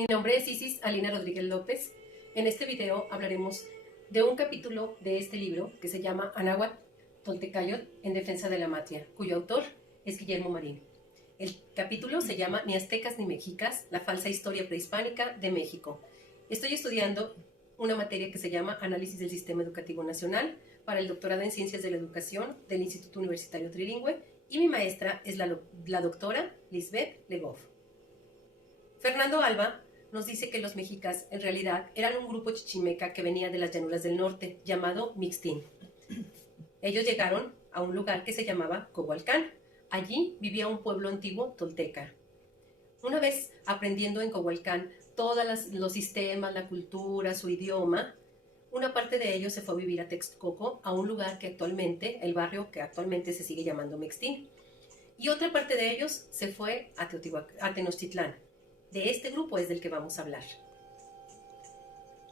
Mi nombre es Isis Alina Rodríguez López. En este video hablaremos de un capítulo de este libro que se llama Anáhuac Toltecayot en defensa de la matria, cuyo autor es Guillermo Marín. El capítulo se llama Ni aztecas ni mexicas, la falsa historia prehispánica de México. Estoy estudiando una materia que se llama Análisis del Sistema Educativo Nacional para el doctorado en Ciencias de la Educación del Instituto Universitario Trilingüe y mi maestra es la doctora Lisbeth Legoff. Fernando Alba nos dice que los mexicas en realidad eran un grupo chichimeca que venía de las llanuras del norte, llamado Mixtín. Ellos llegaron a un lugar que se llamaba Cohualcán. Allí vivía un pueblo antiguo tolteca. Una vez aprendiendo en Cohualcán todos los sistemas, la cultura, su idioma, una parte de ellos se fue a vivir a Texcoco, a un lugar que actualmente, el barrio que actualmente se sigue llamando Mixtín. Y otra parte de ellos se fue a Tenochtitlán. De este grupo es del que vamos a hablar.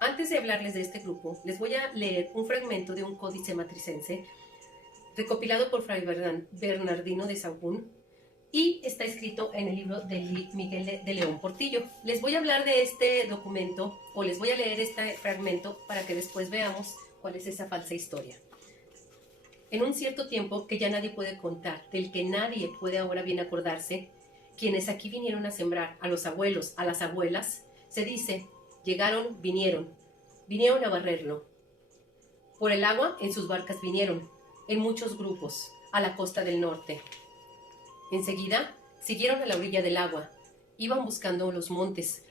Antes de hablarles de este grupo, les voy a leer un fragmento de un códice matricense recopilado por Fray Bernardino de Sahagún y está escrito en el libro de Miguel de León Portillo. Les voy a hablar de este documento o les voy a leer este fragmento para que después veamos cuál es esa falsa historia. En un cierto tiempo que ya nadie puede contar, del que nadie puede ahora bien acordarse, quienes aquí vinieron a sembrar, a los abuelos, a las abuelas, se dice, llegaron, vinieron a barrerlo. Por el agua en sus barcas vinieron, en muchos grupos, a la costa del norte. Enseguida siguieron a la orilla del agua, iban buscando los montes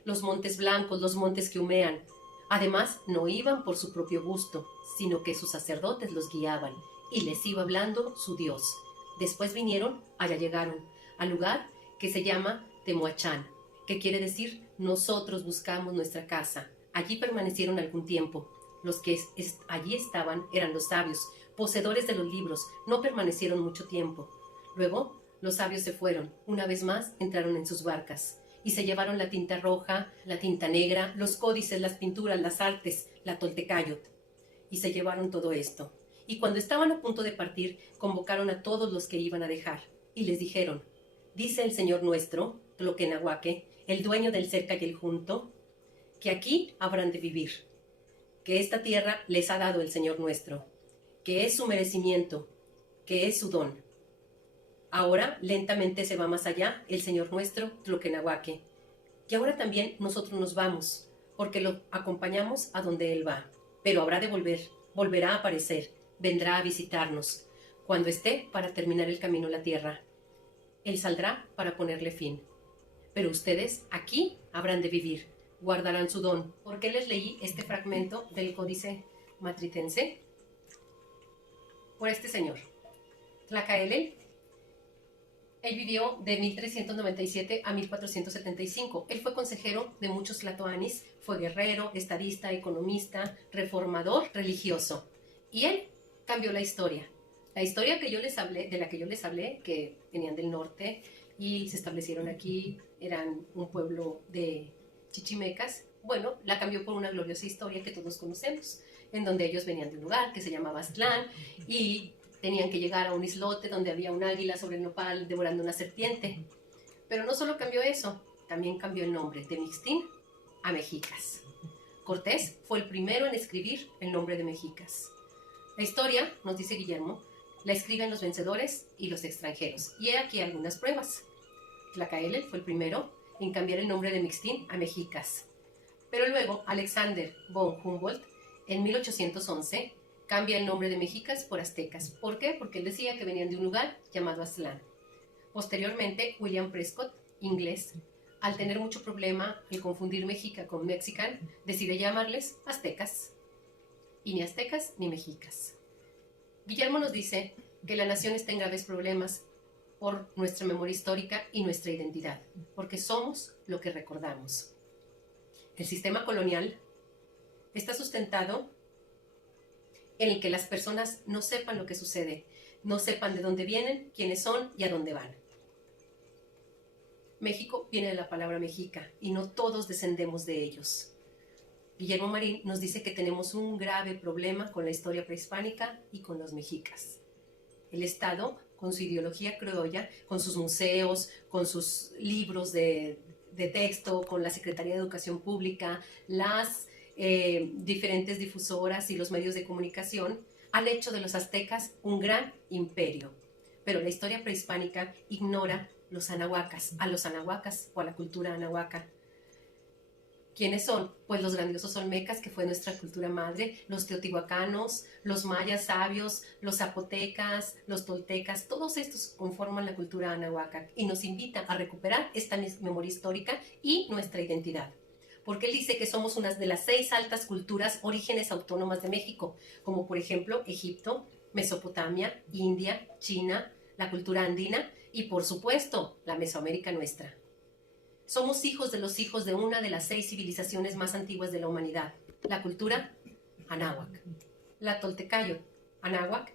blancos, los montes que humean. Además, no iban por su propio gusto, sino que sus sacerdotes los guiaban y les iba hablando su Dios. Después vinieron, allá llegaron, al lugar que se llama Temoachán, que quiere decir nosotros buscamos nuestra casa. Allí permanecieron algún tiempo. Los que allí estaban eran los sabios, poseedores de los libros, no permanecieron mucho tiempo. Luego los sabios se fueron, una vez más entraron en sus barcas y se llevaron la tinta roja, la tinta negra, los códices, las pinturas, las artes, la Toltecayot, y se llevaron todo esto. Y cuando estaban a punto de partir, convocaron a todos los que iban a dejar y les dijeron: dice el Señor nuestro, Tloquenahuaque, el dueño del cerca y el junto, que aquí habrán de vivir, que esta tierra les ha dado el Señor nuestro, que es su merecimiento, que es su don. Ahora lentamente se va más allá el Señor nuestro, Tloquenahuaque, y ahora también nosotros nos vamos, porque lo acompañamos a donde Él va, pero habrá de volver, volverá a aparecer, vendrá a visitarnos, cuando esté para terminar el camino a la tierra. Él saldrá para ponerle fin. Pero ustedes aquí habrán de vivir, guardarán su don. ¿Por qué les leí este fragmento del códice matritense? Por este señor, Tlacaelel. Él vivió de 1397 a 1475. Él fue consejero de muchos tlatoanis, fue guerrero, estadista, economista, reformador, religioso. Y él cambió la historia. La historia que yo les hablé, de la que yo les hablé, que venían del norte y se establecieron aquí, eran un pueblo de chichimecas, bueno, la cambió por una gloriosa historia que todos conocemos, en donde ellos venían de un lugar que se llamaba Aztlán y tenían que llegar a un islote donde había un águila sobre el nopal devorando una serpiente. Pero no solo cambió eso, también cambió el nombre de Mixtín a Mexicas. Cortés fue el primero en escribir el nombre de Mexicas. La historia, nos dice Guillermo, la escriben los vencedores y los extranjeros. Y he aquí algunas pruebas. Tlacaelel fue el primero en cambiar el nombre de Mixtín a Mexicas. Pero luego Alexander von Humboldt, en 1811, cambia el nombre de Mexicas por aztecas. ¿Por qué? Porque él decía que venían de un lugar llamado Aztlán. Posteriormente, William Prescott, inglés, al tener mucho problema en confundir mexica con mexican, decide llamarles aztecas. Y ni aztecas ni mexicas. Guillermo nos dice que la nación está en graves problemas por nuestra memoria histórica y nuestra identidad, porque somos lo que recordamos. El sistema colonial está sustentado en el que las personas no sepan lo que sucede, no sepan de dónde vienen, quiénes son y a dónde van. México viene de la palabra mexica y no todos descendemos de ellos. Guillermo Marín nos dice que tenemos un grave problema con la historia prehispánica y con los mexicas. El Estado, con su ideología criolla, con sus museos, con sus libros de de texto, con la Secretaría de Educación Pública, las diferentes difusoras y los medios de comunicación, han hecho de los aztecas un gran imperio. Pero la historia prehispánica ignora a los anahuacas o a la cultura anahuaca. ¿Quiénes son? Pues los grandiosos olmecas, que fue nuestra cultura madre, los teotihuacanos, los mayas sabios, los zapotecas, los toltecas, todos estos conforman la cultura anahuaca y nos invitan a recuperar esta memoria histórica y nuestra identidad. Porque él dice que somos una de las 6 altas culturas orígenes autónomas de México, como por ejemplo Egipto, Mesopotamia, India, China, la cultura andina y por supuesto la Mesoamérica nuestra. Somos hijos de una de las 6 civilizaciones más antiguas de la humanidad, la cultura anáhuac. La Toltecayotl anáhuac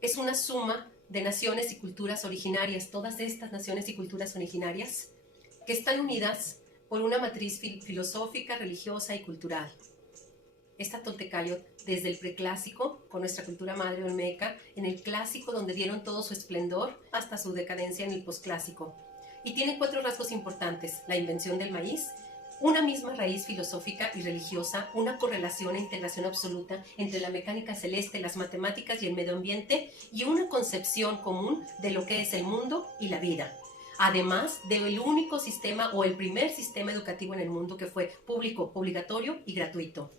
es una suma de naciones y culturas originarias, todas estas naciones y culturas originarias que están unidas por una matriz filosófica, religiosa y cultural. Esta Toltecayotl, desde el preclásico, con nuestra cultura madre olmeca, en el clásico donde dieron todo su esplendor, hasta su decadencia en el posclásico. Y tiene 4 rasgos importantes: la invención del maíz, una misma raíz filosófica y religiosa, una correlación e integración absoluta entre la mecánica celeste, las matemáticas y el medio ambiente, y una concepción común de lo que es el mundo y la vida. Además del único sistema o el primer sistema educativo en el mundo que fue público, obligatorio y gratuito.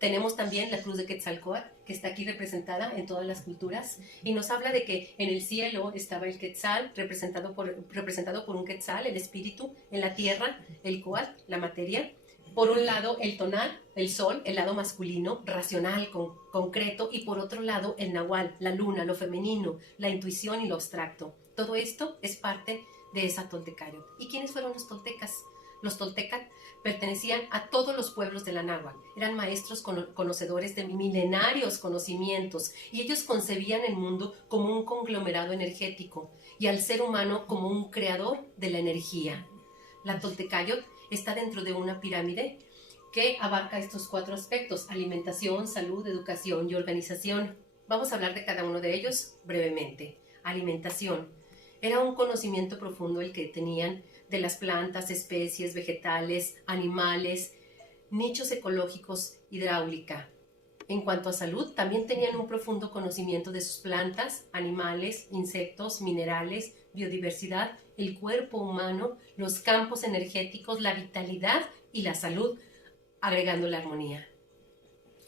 Tenemos también la cruz de Quetzalcóatl, que está aquí representada en todas las culturas, y nos habla de que en el cielo estaba el Quetzal, representado por un Quetzal, el espíritu; en la tierra, el Coatl, la materia. Por un lado, el Tonal, el sol, el lado masculino, racional, concreto, y por otro lado, el Nahual, la luna, lo femenino, la intuición y lo abstracto. Todo esto es parte de esa Toltecayotl. ¿Y quiénes fueron los toltecas? Los toltecas pertenecían a todos los pueblos de la náhuatl, eran maestros conocedores de milenarios conocimientos, y ellos concebían el mundo como un conglomerado energético y al ser humano como un creador de la energía. La Toltecayotl está dentro de una pirámide que abarca estos 4 aspectos: alimentación, salud, educación y organización. Vamos a hablar de cada uno de ellos brevemente. Alimentación. Era un conocimiento profundo el que tenían de las plantas, especies, vegetales, animales, nichos ecológicos, hidráulica. En cuanto a salud, también tenían un profundo conocimiento de sus plantas, animales, insectos, minerales, biodiversidad, el cuerpo humano, los campos energéticos, la vitalidad y la salud, agregando la armonía.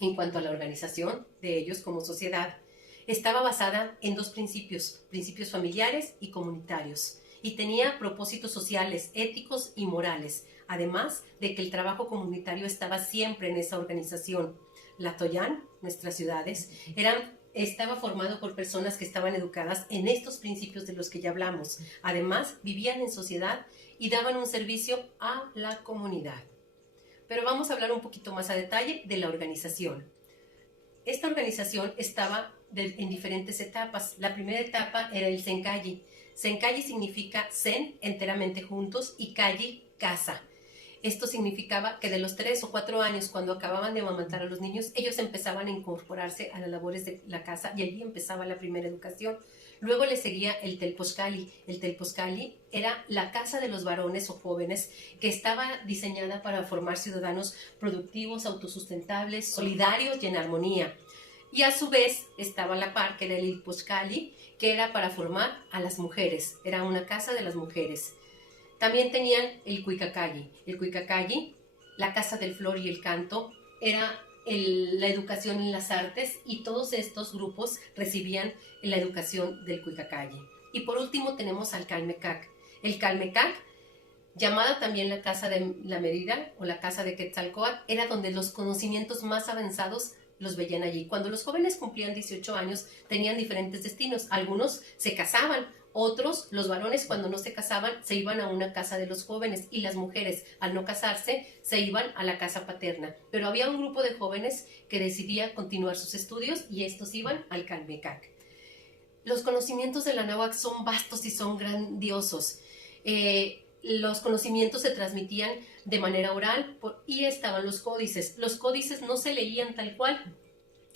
En cuanto a la organización de ellos como sociedad, estaba basada en 2 principios familiares y comunitarios, y tenía propósitos sociales, éticos y morales, además de que el trabajo comunitario estaba siempre en esa organización. La Toyán, nuestras ciudades, estaba formado por personas que estaban educadas en estos principios de los que ya hablamos. Además, vivían en sociedad y daban un servicio a la comunidad. Pero vamos a hablar un poquito más a detalle de la organización. Esta organización estaba en diferentes etapas. La primera etapa era el Zencayi. Zencayi significa Zen, enteramente juntos, y Cayi, casa. Esto significaba que de los 3 o 4 años, cuando acababan de amamantar a los niños, ellos empezaban a incorporarse a las labores de la casa, y allí empezaba la primera educación. Luego le seguía el Telposcali. El Telposcali era la casa de los varones o jóvenes, que estaba diseñada para formar ciudadanos productivos, autosustentables, solidarios y en armonía. Y a su vez estaba la par, que era el Ilposcali, que era para formar a las mujeres, era una casa de las mujeres. También tenían el Cuicacalli. El Cuicacalli, la casa del flor y el canto, era la educación en las artes, y todos estos grupos recibían la educación del Cuicacalli. Y por último tenemos al Calmecac. El Calmecac, llamada también la casa de la medida o la casa de Quetzalcóatl, era donde los conocimientos más avanzados los veían allí. Cuando los jóvenes cumplían 18 años, tenían diferentes destinos. Algunos se casaban, otros, los varones, cuando no se casaban, se iban a una casa de los jóvenes, y las mujeres, al no casarse, se iban a la casa paterna. Pero había un grupo de jóvenes que decidía continuar sus estudios, y estos iban al Calmecac. Los conocimientos de la náhuatl son vastos y son grandiosos. Los conocimientos se transmitían de manera oral, y estaban los códices. Los códices no se leían tal cual,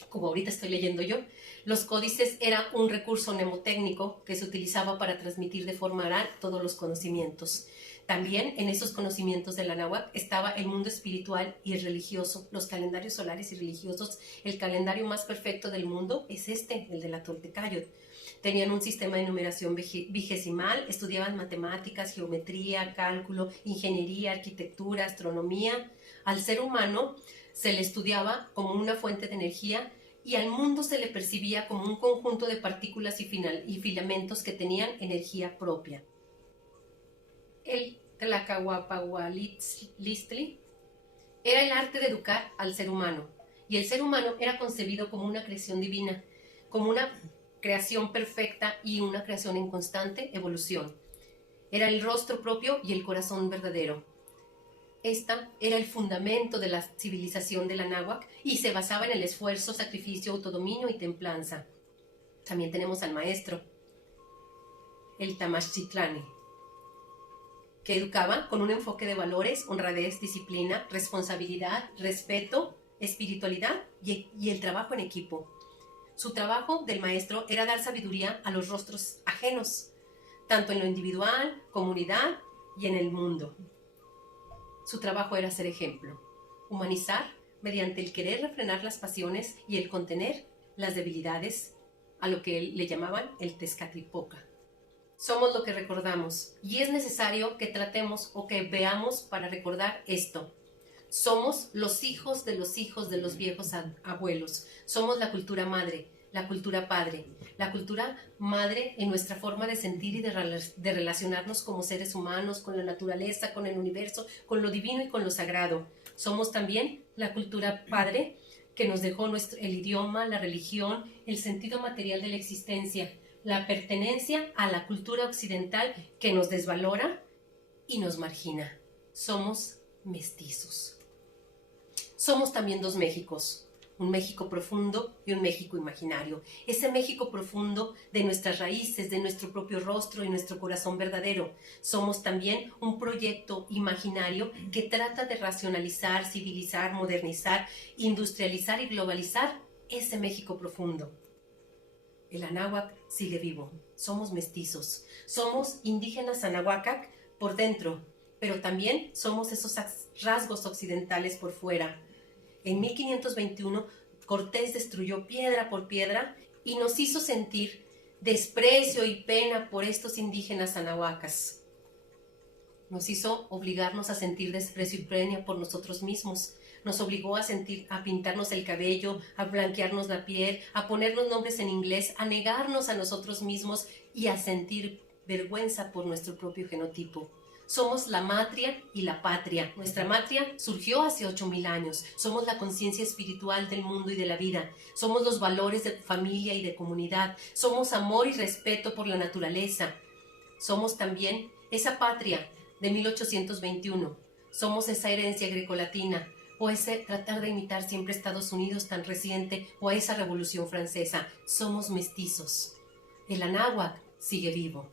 como ahorita estoy leyendo yo. Los códices era un recurso mnemotécnico que se utilizaba para transmitir de forma oral todos los conocimientos. También en esos conocimientos de la náhuatl estaba el mundo espiritual y el religioso, los calendarios solares y religiosos. El calendario más perfecto del mundo es el de la Toltecayotl. Tenían un sistema de numeración vigesimal, estudiaban matemáticas, geometría, cálculo, ingeniería, arquitectura, astronomía. Al ser humano se le estudiaba como una fuente de energía y al mundo se le percibía como un conjunto de partículas y filamentos que tenían energía propia. El Tlacahuapahualitzli era el arte de educar al ser humano, y el ser humano era concebido como una creación divina, como una creación perfecta y una creación en constante evolución. Era el rostro propio y el corazón verdadero. Esta era el fundamento de la civilización de la náhuatl y se basaba en el esfuerzo, sacrificio, autodominio y templanza. También tenemos al maestro, el Tamachtzitlani, que educaba con un enfoque de valores, honradez, disciplina, responsabilidad, respeto, espiritualidad y el trabajo en equipo. Su trabajo del maestro era dar sabiduría a los rostros ajenos, tanto en lo individual, comunidad y en el mundo. Su trabajo era ser ejemplo, humanizar mediante el querer refrenar las pasiones y el contener las debilidades, a lo que le llamaban el Tezcatlipoca. Somos lo que recordamos y es necesario que tratemos o que veamos para recordar esto. Somos los hijos de los viejos abuelos. Somos la cultura madre, la cultura padre, la cultura madre en nuestra forma de sentir y de relacionarnos como seres humanos, con la naturaleza, con el universo, con lo divino y con lo sagrado. Somos también la cultura padre que nos dejó el idioma, la religión, el sentido material de la existencia, la pertenencia a la cultura occidental que nos desvalora y nos margina. Somos mestizos. Somos también dos Méxicos, un México profundo y un México imaginario. Ese México profundo de nuestras raíces, de nuestro propio rostro y nuestro corazón verdadero. Somos también un proyecto imaginario que trata de racionalizar, civilizar, modernizar, industrializar y globalizar ese México profundo. El anáhuac sigue vivo. Somos mestizos. Somos indígenas anahuacac por dentro, pero también somos esos rasgos occidentales por fuera. En 1521, Cortés destruyó piedra por piedra y nos hizo sentir desprecio y pena por estos indígenas anahuacas. Nos hizo obligarnos a sentir desprecio y pena por nosotros mismos. Nos obligó a pintarnos el cabello, a blanquearnos la piel, a ponernos nombres en inglés, a negarnos a nosotros mismos y a sentir vergüenza por nuestro propio genotipo. Somos la matria y la patria. Nuestra matria surgió hace 8,000 años. Somos la conciencia espiritual del mundo y de la vida. Somos los valores de familia y de comunidad. Somos amor y respeto por la naturaleza. Somos también esa patria de 1821. Somos esa herencia grecolatina, o ese tratar de imitar siempre Estados Unidos tan reciente, o esa Revolución Francesa. Somos mestizos. El anáhuac sigue vivo.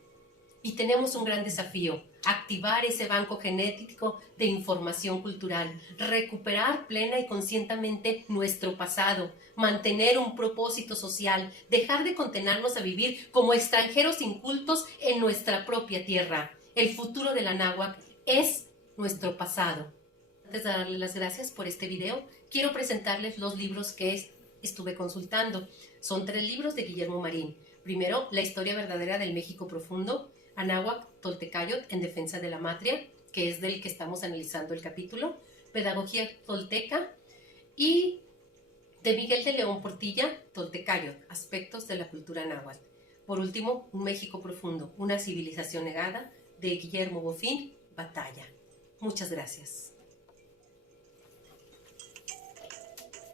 Y tenemos un gran desafío: activar ese banco genético de información cultural, recuperar plena y conscientemente nuestro pasado, mantener un propósito social, dejar de condenarnos a vivir como extranjeros incultos en nuestra propia tierra. El futuro del anáhuac es nuestro pasado. Antes de darles las gracias por este video, quiero presentarles los libros que estuve consultando. Son 3 libros de Guillermo Marín. Primero, La historia verdadera del México profundo, Anáhuac Toltecayotl en defensa de la matria, que es del que estamos analizando el capítulo, Pedagogía Tolteca, y de Miguel de León Portilla, Toltecayotl, aspectos de la cultura náhuatl. Por último, Un México profundo, una civilización negada, de Guillermo Bofill Batalla. Muchas gracias.